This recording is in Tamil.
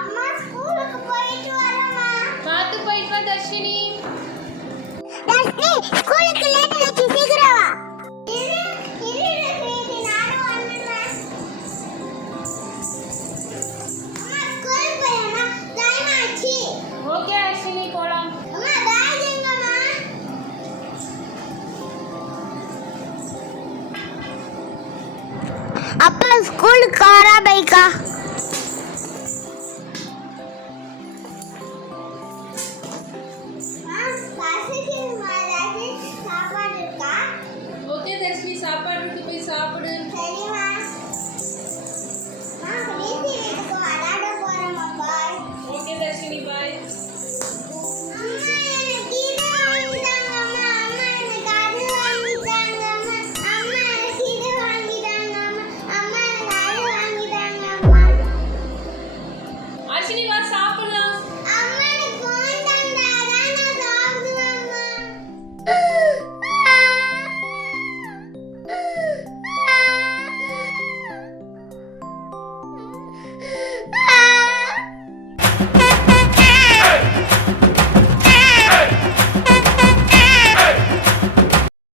அம்மா ஸ்கூலுக்கு போயிட்டு வரேம்மா. பார்த்து போயிட்டு வா தர்ஷினி. தர்ஷினி ஸ்கூலுக்கு லேட் ஆச்சு, சீக்கிரம் வா. இரு கிரீதி, நானும் வந்துடுறேன். அம்மா ஸ்கூலுக்கு போயேம்மா, டைம் ஆச்சு. ஓகே அர்ஷினி போலாம். அம்மா பேக் எங்கம்மா? அப்பா ஸ்கூலுக்கு காரா பைக்கா?